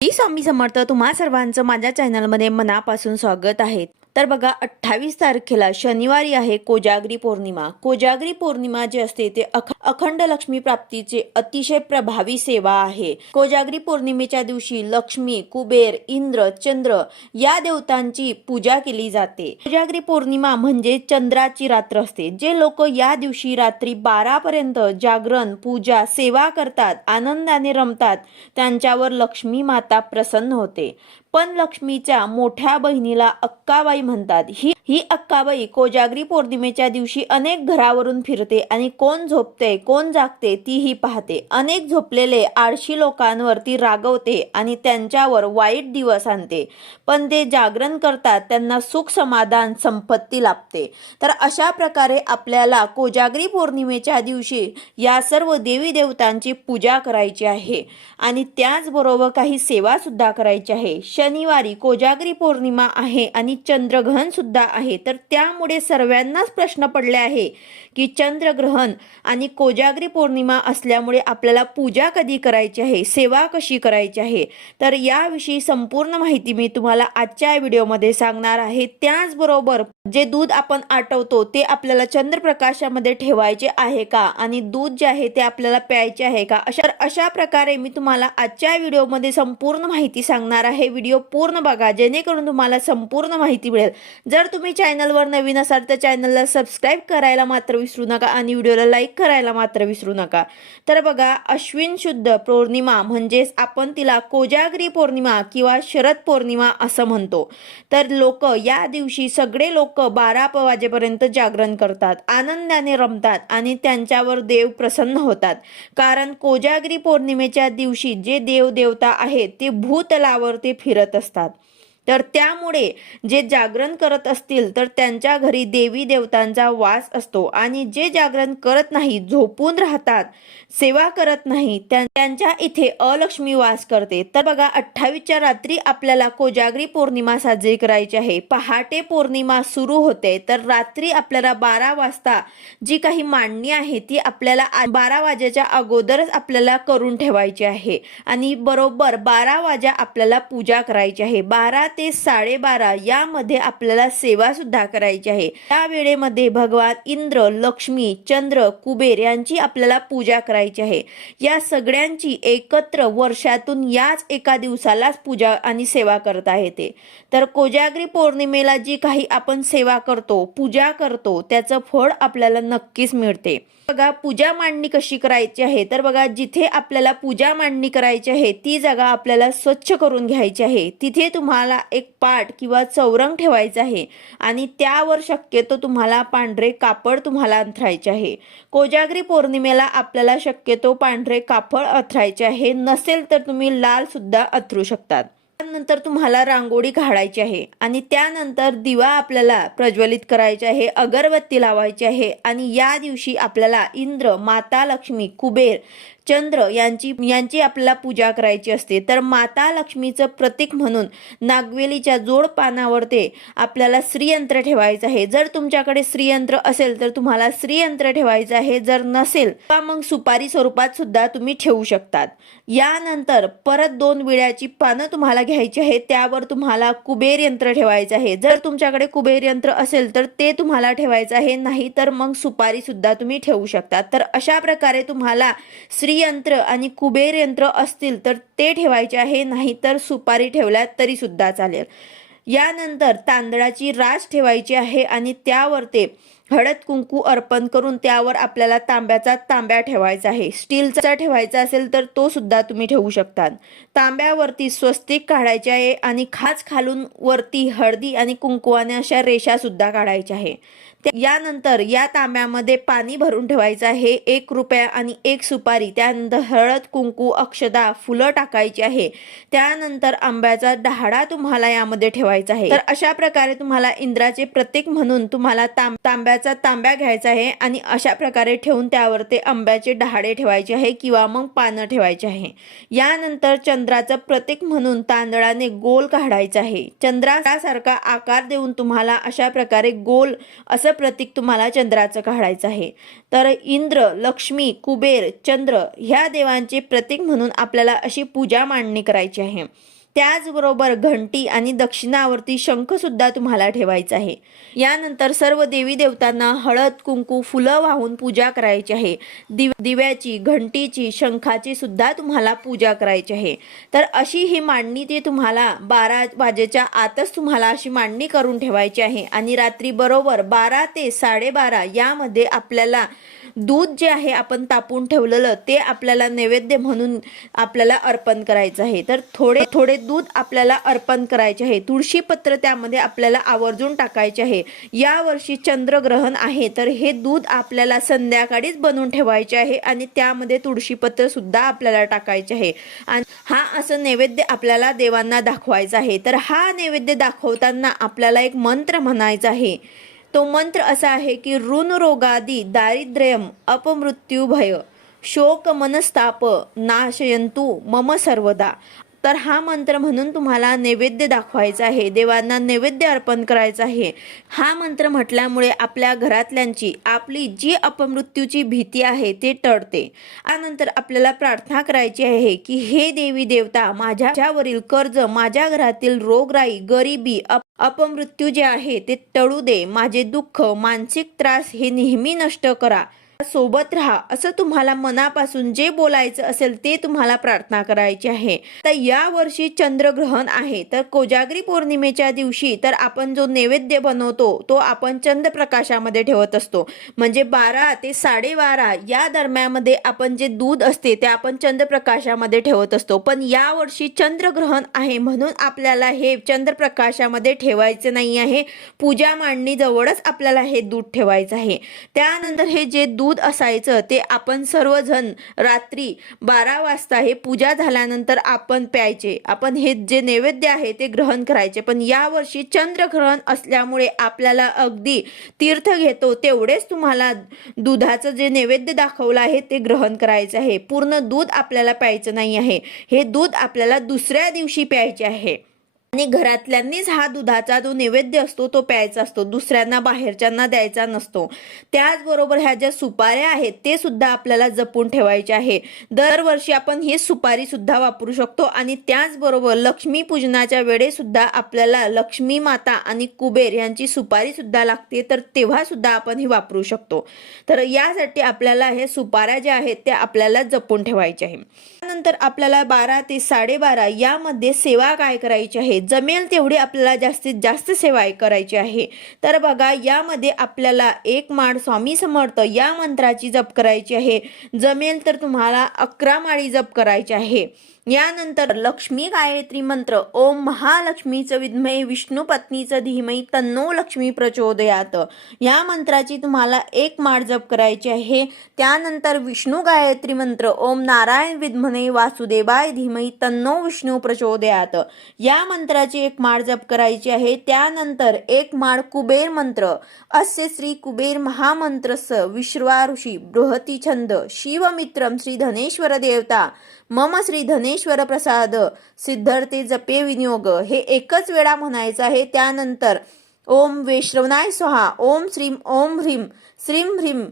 श्री स्वामी समर्थ. तुम्हा सर्वांचं माझ्या चॅनलमध्ये मनापासून स्वागत आहे. तर बघा, 28 तारखेला शनिवारी आहे कोजागरी पौर्णिमा. कोजागरी पौर्णिमा जी असते ते अखंड लक्ष्मी प्राप्तीचे अतिशय प्रभावी सेवा आहे. कोजागरी पौर्णिमेच्या दिवशी लक्ष्मी, कुबेर, इंद्र, चंद्र या देवतांची पूजा केली जाते. कोजागरी पौर्णिमा म्हणजे चंद्राची रात्र असते. जे लोक या दिवशी रात्री 12 पर्यंत जागरण, पूजा, सेवा करतात, आनंदाने रमतात, त्यांच्यावर लक्ष्मी माता प्रसन्न होते. पण लक्ष्मीच्या मोठ्या बहिणीला अक्काबाई म्हणतात. ही अक्काबाई कोजागरी पौर्णिमेच्या दिवशी अनेक घरावरून फिरते आणि कोण झोपते कोण जागते तीही पाहते. अनेक झोपलेले आळशी लोकांवर ती रागवते आणि त्यांच्यावर वाईट दिवस आणते. पण ते जागरण करतात त्यांना सुख, समाधान, संपत्ती लाभते. तर अशा प्रकारे आपल्याला कोजागरी पौर्णिमेच्या दिवशी या सर्व देवी देवतांची पूजा करायची आहे आणि त्याचबरोबर काही सेवा सुद्धा करायची आहे. शनिवारी कोजागरी पौर्णिमा आहे आणि चंद्रग्रहण सुद्धा आहे. तर त्यामुळे सर्वांनाच प्रश्न पडले आहे की चंद्रग्रहण आणि कोजागरी पौर्णिमा असल्यामुळे आपल्याला पूजा कधी करायची आहे, सेवा कशी करायची आहे. तर याविषयी संपूर्ण माहिती मी तुम्हाला आजच्या व्हिडिओमध्ये सांगणार आहे. त्याचबरोबर जे दूध आपण आटवतो ते आपल्याला चंद्रप्रकाशामध्ये ठेवायचे आहे का आणि दूध जे आहे ते आपल्याला प्यायचे आहे का, अशा प्रकारे मी तुम्हाला आजच्या व्हिडिओमध्ये संपूर्ण माहिती सांगणार आहे. व्हिडिओ पूर्ण बघा जेणेकरून तुम्हाला संपूर्ण माहिती मिळेल. जर तुम्ही चॅनलवर नवीन असाल तर चॅनलला सबस्क्राईब करायला मात्र विसरू नका आणि व्हिडिओला लाईक करायला मात्र विसरू नका. तर बघा, अश्विन शुद्ध पौर्णिमा म्हणजेच आपण तिला कोजागरी पौर्णिमा किंवा शरद पौर्णिमा असं म्हणतो. तर लोक या दिवशी सगळे लोक 12 वाजेपर्यंत जागरण करतात, आनंदाने रमतात आणि त्यांच्यावर देव प्रसन्न होतात. कारण कोजागरी पौर्णिमेच्या दिवशी जे देव देवता आहेत ते भूतलावर ते फिरत असतात. तर त्यामुळे जे जागरण करत असतील तर त्यांच्या घरी देवी देवतांचा वास असतो आणि जे जागरण करत नाही, झोपून राहतात, सेवा करत नाही, त्यांच्या इथे अलक्ष्मी वास करते. तर बघा, 28च्या रात्री आपल्याला कोजागरी पौर्णिमा साजरी करायची आहे. पहाटे पौर्णिमा सुरू होते तर रात्री आपल्याला 12 वाजता जी काही मांडणी आहे ती आपल्याला 12 वाजेच्या अगोदरच आपल्याला करून ठेवायची आहे आणि बरोबर 12 वाजा आपल्याला पूजा करायची आहे. 12 ते 12:30 यामध्ये आपल्याला सेवा सुद्धा करायची आहे. या वेळेमध्ये भगवान इंद्र, लक्ष्मी, चंद्र, कुबेर यांची आपल्याला पूजा करायची आहे. या सगळ्यांची एकत्र वर्षातून याच एका दिवसालाच पूजा आणि सेवा करता येते. तर कोजागरी पौर्णिमेला जी काही आपण सेवा करतो, पूजा करतो, त्याचं फळ आपल्याला नक्कीच मिळते. बघा, पूजा मांडणी कशी करायची आहे. तर बघा, जिथे आपल्याला पूजा मांडणी करायची आहे ती जागा आपल्याला स्वच्छ करून घ्यायची आहे. तिथे तुम्हाला एक पाट किंवा चौरंग ठेवायचा आहे आणि त्यावर शक्यतो तुम्हाला पांढरे कापड तुम्हाला अंथरायचे आहे. कोजागरी पौर्णिमेला आपल्याला शक्यतो पांढरे कापड अंथरायचे आहे. नसेल तर तुम्ही लाल सुद्धा अंथरू शकतात. त्यानंतर तुम्हाला रांगोळी काढायची आहे आणि त्यानंतर दिवा आपल्याला प्रज्वलित करायचे आहे, अगरबत्ती लावायची आहे आणि या दिवशी आपल्याला इंद्र, माता लक्ष्मी, कुबेर, चंद्र यांची आपल्याला पूजा करायची असते. तर माता लक्ष्मीचं प्रतीक म्हणून नागवेलीच्या जोड पानावर ते आपल्याला श्रीयंत्र ठेवायचं आहे. जर तुमच्याकडे श्रीयंत्र असेल तर तुम्हाला श्रीयंत्र ठेवायचं आहे. जर नसेल तर मग सुपारी स्वरूपात सुद्धा तुम्ही ठेवू शकतात. यानंतर परत 2 विड्याची पानं तुम्हाला घ्यायची आहे. त्यावर तुम्हाला कुबेर यंत्र ठेवायचं आहे. जर तुमच्याकडे कुबेर यंत्र असेल तर ते तुम्हाला ठेवायचं आहे, नाही तर मग सुपारी सुद्धा तुम्ही ठेवू शकता. तर अशा प्रकारे तुम्हाला यंत्र आणि कुबेर यंत्र असतील तर ते ठेवायचे आहे, नाही तर सुपारी ठेवल्या तरी सुद्धा चालेल. यानंतर तांदळाची रास ठेवायची आहे आणि त्यावर ते हळद कुंकू अर्पण करून त्यावर आपल्याला तांब्या ठेवायचा आहे. स्टीलचा ठेवायचा असेल तर तो सुद्धा तुम्ही ठेवू शकता. तांब्यावरती स्वस्तिक काढायचे आहे आणि खालून वरती हळदी आणि कुंकवाने अशा रेषा सुद्धा काढायच्या आहे. यानंतर या तांब्यामध्ये पाणी भरून ठेवायचं आहे. 1 रुपया आणि 1 सुपारी, त्यानंतर हळद, कुंकू, अक्षदा, फुलं टाकायची आहे. त्यानंतर आंब्याचा डहाळा तुम्हाला यामध्ये ठेवायचा आहे. तर अशा प्रकारे तुम्हाला इंद्राचे प्रतीक म्हणून तुम्हाला तांब्याचा तांब्याचा तांब्या घ्यायचा आहे आणि अशा प्रकारे ठेवून त्यावर ते आंब्याचे डहाळे ठेवायचे आहे किंवा मग पानं ठेवायचे आहे। यानंतर चंद्राचं प्रतीक म्हणून तांदळाने गोल काढायचा आहे। चंद्रासारखा आकार देऊन तुम्हाला अशा प्रकारे गोल असं प्रतीक तुम्हाला चंद्राचं काढायचं आहे। तर इंद्र, लक्ष्मी, कुबेर, चंद्र ह्या देवांचे प्रतीक म्हणून आपल्याला अशी पूजा मांडणी करायची आहे। त्याचबरोबर घंटी आणि दक्षिणावर्ती शंख सुद्धा तुम्हाला ठेवायचा आहे। यानंतर सर्व देवी देवतांना हळद कुंकू फुलं वाहून पूजा करायची आहे। दिव्याची, घंटीची, शंखाची सुद्धा तुम्हाला पूजा करायची आहे। तर अशी ही मांडणी ती तुम्हाला 12 वाजेच्या आतच तुम्हाला अशी मांडणी करून ठेवायची आहे आणि रात्री बरोबर 12 ते 12:30 यामध्ये आपल्याला दूध जे आहे आपण तापून ठेवलेलं ते आपल्याला नैवेद्य म्हणून आपल्याला अर्पण करायचं आहे। तर थोडे थोडे दूध आपल्याला अर्पण करायचे आहे। तुळशी पत्र त्यामध्ये आपल्याला आवर्जून टाकायचे आहे। या वर्षी चंद्रग्रहण आहे तर हे दूध आपल्याला संध्याकाळीच बनवून ठेवायचे आहे आणि त्यामध्ये तुळशी पत्र सुद्धा आपल्याला टाकायचे आहे आणि हा असं नैवेद्य आपल्याला देवांना दाखवायचा आहे। तर हा नैवेद्य दाखवताना आपल्याला एक मंत्र म्हणायचा आहे। तो मंत्र असा आहे की ऋण रोगादी दारिद्र्यम अपमृत्यू भय शोक मनस्ताप नाशयंतु मम सर्वदा। तर हा मंत्र म्हणून तुम्हाला नैवेद्य दाखवायचा आहे, देवांना नैवेद्य अर्पण करायचा आहे। हा मंत्र म्हटल्यामुळे आपल्या घरातल्यांची आपली जी अपमृत्यूची भीती आहे ते टळते। त्यानंतर आपल्याला प्रार्थना करायची आहे की हे देवी देवता माझ्यावरील कर्ज, माझ्या घरातील रोगराई, गरिबी, अपमृत्यू जे आहे ते टळू दे, माझे दुःख, मानसिक त्रास हे नेहमी नष्ट करा, सोबत राहा, असं तुम्हाला मनापासून जे बोलायचं असेल ते तुम्हाला प्रार्थना करायची आहे। तर या वर्षी चंद्रग्रहण आहे तर कोजागरी पौर्णिमेच्या दिवशी तर आपण जो नैवेद्य बनवतो तो आपण चंद्रप्रकाशामध्ये ठेवत असतो। म्हणजे 12 ते 12:30 या दरम्यानमध्ये आपण जे दूध असते ते आपण चंद्रप्रकाशामध्ये ठेवत असतो। पण या वर्षी चंद्रग्रहण आहे म्हणून आपल्याला हे चंद्रप्रकाशामध्ये ठेवायचे नाही आहे। पूजा मांडणी जवळच आपल्याला हे दूध ठेवायचं आहे। त्यानंतर हे जे दूध असायचं ते आपण सर्वजण रात्री 12 वाजता हे पूजा झाल्यानंतर आपण प्यायचे। आपण हे जे नैवेद्य आहे ते ग्रहण करायचे। पण या वर्षी चंद्रग्रहण असल्यामुळे आपल्याला अगदी तीर्थ घेतो तेवढेच तुम्हाला दुधाचं जे नैवेद्य दाखवलं आहे ते ग्रहण करायचं आहे। पूर्ण दूध आपल्याला प्यायचं नाही आहे। हे दूध आपल्याला दुसऱ्या दिवशी प्यायचे आहे आणि घरातल्यांनीच हा दुधाचा जो नैवेद्य असतो तो प्यायचा असतो, दुसऱ्यांना बाहेरच्यांना द्यायचा नसतो। त्याचबरोबर ह्या ज्या सुपाऱ्या आहेत ते सुद्धा आपल्याला जपून ठेवायचे आहे। दरवर्षी आपण ही सुपारी सुद्धा वापरू शकतो आणि त्याचबरोबर लक्ष्मी पूजनाच्या वेळेस सुद्धा आपल्याला लक्ष्मी माता आणि कुबेर यांची सुपारी सुद्धा लागते, तर तेव्हा सुद्धा आपण ही वापरू शकतो। तर यासाठी आपल्याला हे सुपाऱ्या ज्या आहेत त्या आपल्याला जपून ठेवायच्या आहे। त्यानंतर आपल्याला 12 ते 12:30 यामध्ये सेवा काय करायची आहे, जमेल तेवढी आपल्याला जास्तीत जास्त सेवा करायची आहे। तर बघा यामध्ये आपल्याला एक माळ स्वामी समर्थ या मंत्राची जप करायची आहे। जमेल तर तुम्हाला 11 माळी जप करायची आहे। यानंतर लक्ष्मी गायत्री मंत्र ओम महालक्ष्मीचं विद्महे विष्णू पत्नीचं धीमहि तन्नो लक्ष्मी प्रचोदयात या मंत्राची तुम्हाला एक माळ जप करायची आहे। त्यानंतर विष्णू गायत्री मंत्र ओम नारायण विद्महे वासुदेवाय धीमहि तन्नो विष्णू प्रचोदयात या मंत्राची एक माळ जप करायची आहे। त्यानंतर एक माळ कुबेर मंत्र अस्य श्री कुबेर महामंत्रस विश्वा ऋषी बृहती छंद शिवमित्रम श्री धनेश्वर देवता मम श्री धनेश्वर प्रसाद सिद्धर्थे जपे विनियोग हे एकच वेळा म्हणायचं आहे। त्यानंतर ओम वैश्रवणाय स्वाहा ओम श्रीम ओम ह्रीम श्रीम ह्रीम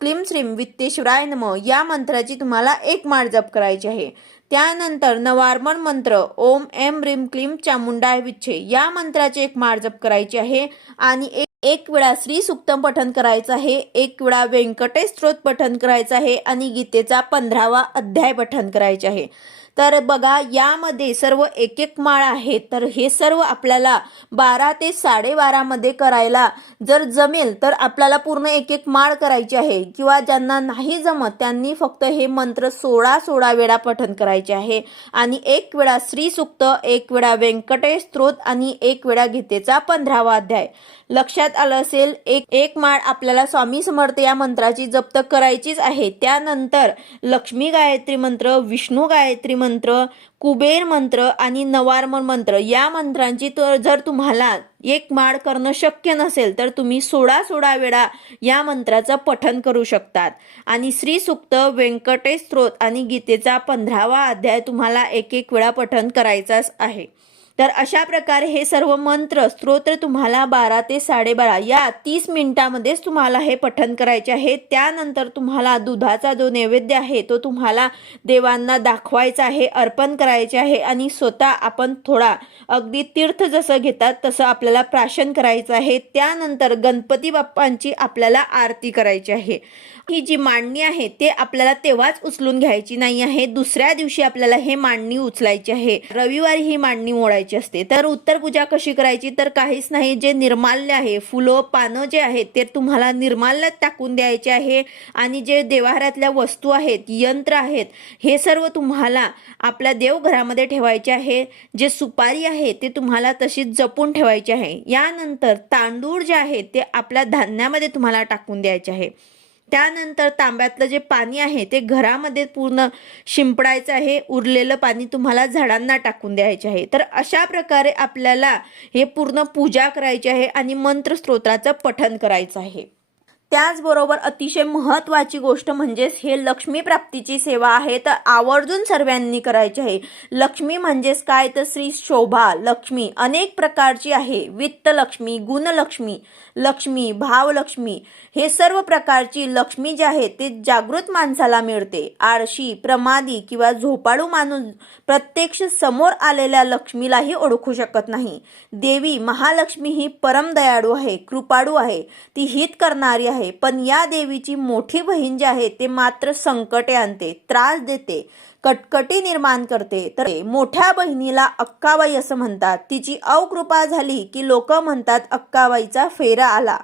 क्लीम श्रीम वित्तेश्वराय नमः या मंत्राची तुम्हाला एक माळ जप करायची आहे। त्यानंतर नवार्मण मंत्र ओम एम ह्रीम क्लीम चामुंडाय विच्छे या मंत्राची एक माळ जप करायची आहे आणि एक वेळा श्री सुक्तम पठन करायचं आहे, एक वेळा व्यंकटेश स्तोत्र पठन करायचं आहे आणि गीतेचा 15वा अध्याय पठन करायचे आहे। तर बघा यामध्ये सर्व एक एक माळ आहेत, तर हे सर्व आपल्याला 12 ते 12:30 मध्ये करायला जर जमेल तर आपल्याला पूर्ण एक एक माळ करायची आहे किंवा ज्यांना नाही जमत त्यांनी फक्त हे मंत्र 16 वेळा पठन करायचे आहे आणि एक वेळा श्री सुक्त, एक वेळा व्यंकटेश स्तोत्र आणि एक वेळा गीतेचा 15वा अध्याय। लक्षात आलं असेल, एक माळ आपल्याला स्वामी समर्थ या मंत्राची जप करायचीच आहे। त्यानंतर लक्ष्मी गायत्री मंत्र, विष्णू गायत्री मंत्र, कुबेर मंत्र आणि नवार्मन मंत्र या मंत्रांची जर तुम्हाला एक माळ करणं शक्य नसेल तर तुम्ही 16 वेळा या मंत्राचं पठण करू शकतात. आणि श्री सूक्त, व्यंकटेश स्तोत्र आणि गीतेचा 15वा अध्याय तुम्हाला एक वेळा पठण करायचाच आहे. तर अशा प्रकारे हे सर्व मंत्र स्तोत्र तुम्हाला 12 ते 12:30 या 30 मिनिटांमध्येच तुम्हाला हे पठण करायचे आहे. त्यानंतर तुम्हाला दुधाचा जो नैवेद्य आहे तो तुम्हाला देवांना दाखवायचा आहे, अर्पण करायचे आहे आणि स्वतः आपण थोडा अगदी तीर्थ जसं घेतात तसं आपल्याला प्राशन करायचं आहे. त्यानंतर गणपती बाप्पांची आपल्याला आरती करायची आहे. ही जी मांडणी आहे ते आपल्याला तेव्हाच उचलून घ्यायची नाही आहे, दुसऱ्या दिवशी आपल्याला हे मांडणी उचलायची आहे. रविवारी ही मांडणी मोडायची असते. तर उत्तर पूजा कशी करायची तर काहीच नाही, जे निर्माल्य आहे, फुलं पानं जे आहेत ते तुम्हाला निर्माल्यात टाकून द्यायचे आहे आणि जे देवाऱ्यातल्या वस्तू आहेत, यंत्र आहेत, हे सर्व तुम्हाला आपल्या देवघरामध्ये ठेवायचे आहे. जे सुपारी आहे ते तुम्हाला तशीच जपून ठेवायची आहे. यानंतर तांदूळ जे आहे ते आपल्या धान्यामध्ये तुम्हाला टाकून द्यायचे आहे. त्यानंतर तांब्यातलं जे पाणी आहे ते घरामध्ये पूर्ण शिंपडायचं आहे. उरलेलं पाणी तुम्हाला झाडांना टाकून द्यायचे आहे. तर अशा प्रकारे आपल्याला हे पूर्ण पूजा करायची आहे आणि मंत्र स्तोत्राचं पठण करायचं आहे. त्याचबरोबर अतिशय महत्त्वाची गोष्ट म्हणजेच हे लक्ष्मी प्राप्तीची सेवा आहे, तर आवर्जून सर्वांनी करायची आहे. लक्ष्मी म्हणजेच काय तर श्री शोभा लक्ष्मी अनेक प्रकारची आहे. वित्त लक्ष्मी, गुणलक्ष्मी, लक्ष्मी, भावलक्ष्मी, हे सर्व प्रकारची लक्ष्मी जी आहे ते जागृत माणसाला मिळते. आळशी, प्रमादी किंवा झोपाळू माणूस प्रत्यक्ष समोर आलेल्या लक्ष्मीलाही ओळखू शकत नाही. देवी महालक्ष्मी ही परम दयाळू आहे, कृपाळू आहे, ती हित करणारी आहे. पण या देवीची मोठी बहीण जी आहे ते मात्र संकटे आणते, त्रास देते, कटकटी निर्माण करते. तर मोठ्या बहिणीला अक्काबाई असं म्हणतात. तिची अवकृपा झाली की लोक म्हणतात अक्काबाईचा फेरा आला.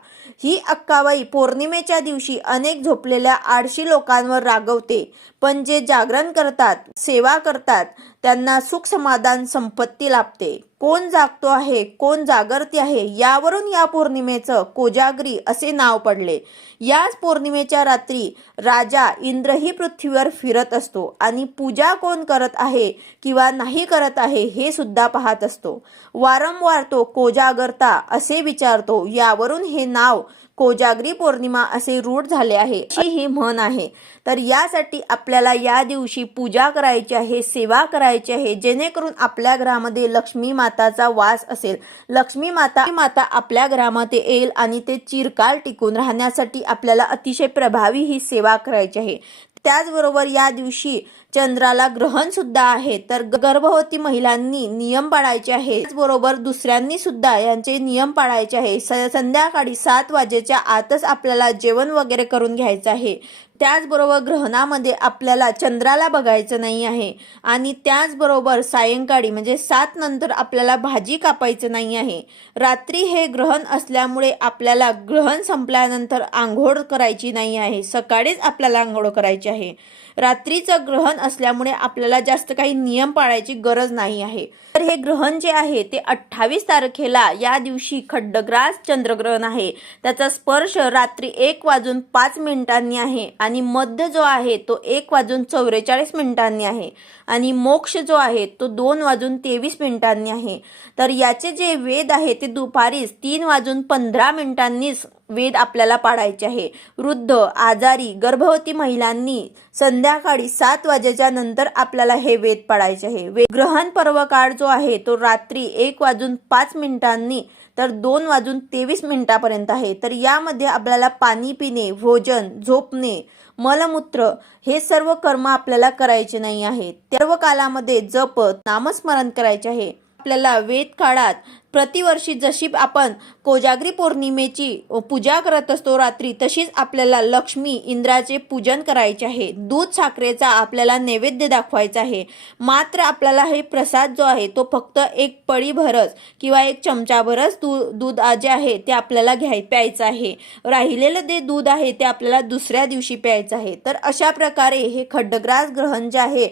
ही अक्काबाई पौर्णिमेच्या दिवशी अनेक झोपलेल्या आळशी लोकांवर रागवते, पण जे जागरण करतात, सेवा करतात त्यांना सुख समाधान संपत्ती लाभते. कोण जागतो आहे, कोण जागरती आहे, यावरून या पौर्णिमेचं कोजागरी असे नाव पडले. याच पौर्णिमेच्या रात्री राजा इंद्रही पृथ्वीवर फिरत असतो आणि पूजा कोण करत आहे किंवा नाही करत आहे हे सुद्धा पाहत असतो. वारंवार तो कोजागरता असे विचारतो. यावरून हे नाव कोजागरी पौर्णिमा असे रूढ झाले आहे, अशी ही म्हण आहे. तर यासाठी आपल्याला या दिवशी पूजा करायची आहे, सेवा करायची आहे, जेणेकरून आपल्या घरामध्ये लक्ष्मी माताचा वास असेल. लक्ष्मी माता आपल्या घरामध्ये येईल आणि ते चिरकाल टिकून राहण्यासाठी आपल्याला अतिशय प्रभावी ही सेवा करायची आहे. त्याचबरोबर या दिवशी चंद्राला ग्रहण सुद्धा आहे, तर गर्भवती महिलांनी नियम पाळायचे आहे. त्याचबरोबर दुसऱ्यांनी सुद्धा यांचे नियम पाळायचे आहे. संध्याकाळी 7 वाजेच्या आतच आपल्याला जेवण वगैरे करून घ्यायचं आहे. त्याचबरोबर ग्रहणामध्ये आपल्याला चंद्राला बघायचं नाही आहे आणि त्याचबरोबर सायंकाळी म्हणजे 7 नंतर आपल्याला भाजी कापायचं नाही आहे. रात्री हे ग्रहण असल्यामुळे आपल्याला ग्रहण संपल्यानंतर आंघोळ करायची नाही आहे, सकाळीच आपल्याला आंघोळ करायची आहे. रात्रीचं ग्रहण असल्यामुळे आपल्याला जास्त काही नियम पाळायची गरज नाही आहे. तर हे ग्रहण जे आहे ते 28 तारखेला या दिवशी खड्डग्रास चंद्रग्रहण आहे. त्याचा स्पर्श रात्री 1:05 आहे आणि मध्य जो आहे तो 1:44 आहे आणि मोक्ष जो आहे तो 2:23 आहे. तर याचे जे वेद आहे ते दुपारी 3:15 वेद आपल्याला पाडायचे आहे. वृद्ध, आजारी, गर्भवती महिलांनी संध्याकाळी 7 वाजेच्या नंतर आपल्याला हे वेद पाडायचे आहे. ग्रहण पर्व काळ जो आहे तो रात्री 1:05 तर 2:23 आहे. तर यामध्ये आपल्याला पाणी पिणे, भोजन, झोपणे, मलमूत्र हे सर्व कर्म आपल्याला करायचे नाही आहेत. सर्व कालामध्ये जप, नामस्मरण करायचे आहे. आपल्याला वेद काळात प्रतिवर्षी जशी आपण कोजागरी पौर्णिमेची पूजा करत असतो रात्री, तशीच आपल्याला लक्ष्मी इंद्राचे पूजन करायचे आहे. दूध साखरेचा आपल्याला नैवेद्य दाखवायचा आहे. मात्र आपल्याला हे प्रसाद जो आहे तो फक्त 1 पळीभरच किंवा 1 चमचाभरच दूध जे आहे ते आपल्याला प्यायचं आहे. राहिलेलं जे दूध आहे ते आपल्याला दुसऱ्या दिवशी प्यायचं आहे. तर अशा प्रकारे हे खड्डग्रास ग्रहण जे आहे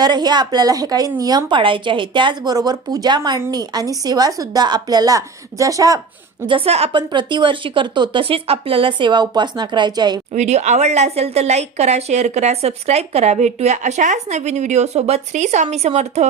तर हे आपल्याला हे काही नियम पाळायचे आहे. त्याचबरोबर पूजा मांडणी आणि सेवा सुद्धा आपल्याला जसं आपण प्रतिवर्षी करतो तसेच आपल्याला सेवा उपासना करायची आहे. व्हिडिओ आवडला असेल तर लाईक करा, शेअर करा, सबस्क्राईब करा. भेटूया अशाच नवीन व्हिडिओ सोबत. श्री स्वामी समर्थ.